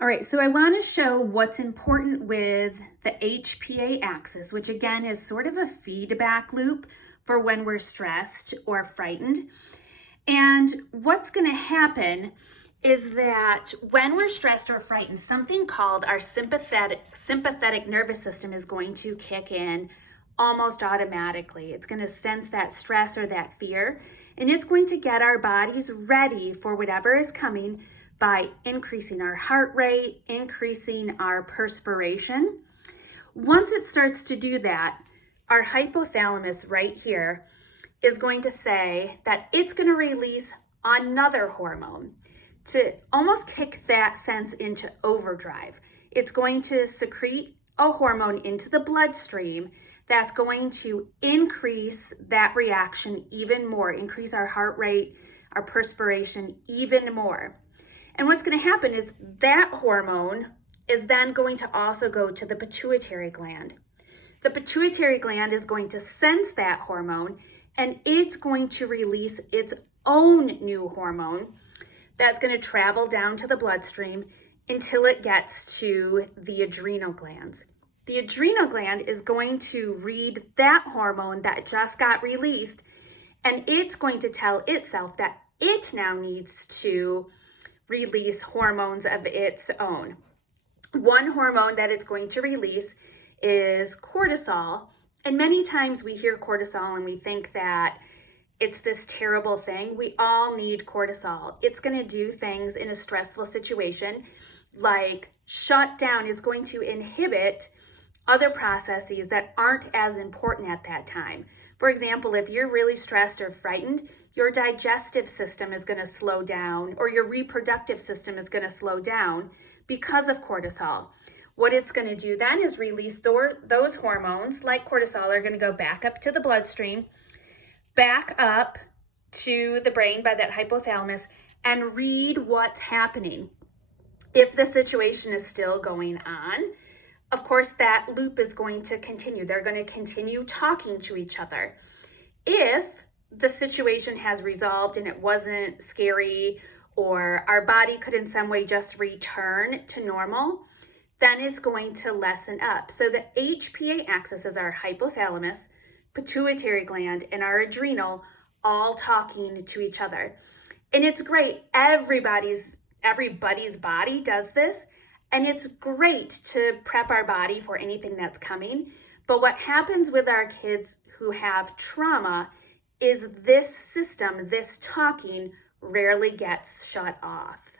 All right, so I want to show what's important with the HPA axis, which again is sort of a feedback loop for when we're stressed or frightened. And what's going to happen is that when we're stressed or frightened, something called our sympathetic nervous system is going to kick in almost automatically. It's going to sense that stress or that fear, and it's going to get our bodies ready for whatever is coming by increasing our heart rate, increasing our perspiration. Once it starts to do that, our hypothalamus right here is going to say that it's going to release another hormone to almost kick that sense into overdrive. It's going to secrete a hormone into the bloodstream that's going to increase that reaction even more, increase our heart rate, our perspiration even more. And what's going to happen is that hormone is then going to also go to the pituitary gland. The pituitary gland is going to sense that hormone, and it's going to release its own new hormone that's going to travel down to the bloodstream until it gets to the adrenal glands. The adrenal gland is going to read that hormone that just got released, and it's going to tell itself that it now needs to release hormones of its own. One hormone that it's going to release is cortisol. And many times we hear cortisol and we think that it's this terrible thing. We all need cortisol. It's going to do things in a stressful situation like shut down. It's going to inhibit other processes that aren't as important at that time. For example, if you're really stressed or frightened, your digestive system is going to slow down, or your reproductive system is going to slow down because of cortisol. What it's going to do then is release those hormones like cortisol are going to go back up to the bloodstream, back up to the brain by that hypothalamus, and read what's happening. If the situation is still going on, of course, that loop is going to continue. They're going to continue talking to each other. If the situation has resolved and it wasn't scary, or our body could in some way just return to normal, then it's going to lessen up. So the HPA axis is our hypothalamus, pituitary gland, and our adrenal all talking to each other. And it's great. Everybody's body does this. And it's great to prep our body for anything that's coming. But what happens with our kids who have trauma is this system, this talking, rarely gets shut off.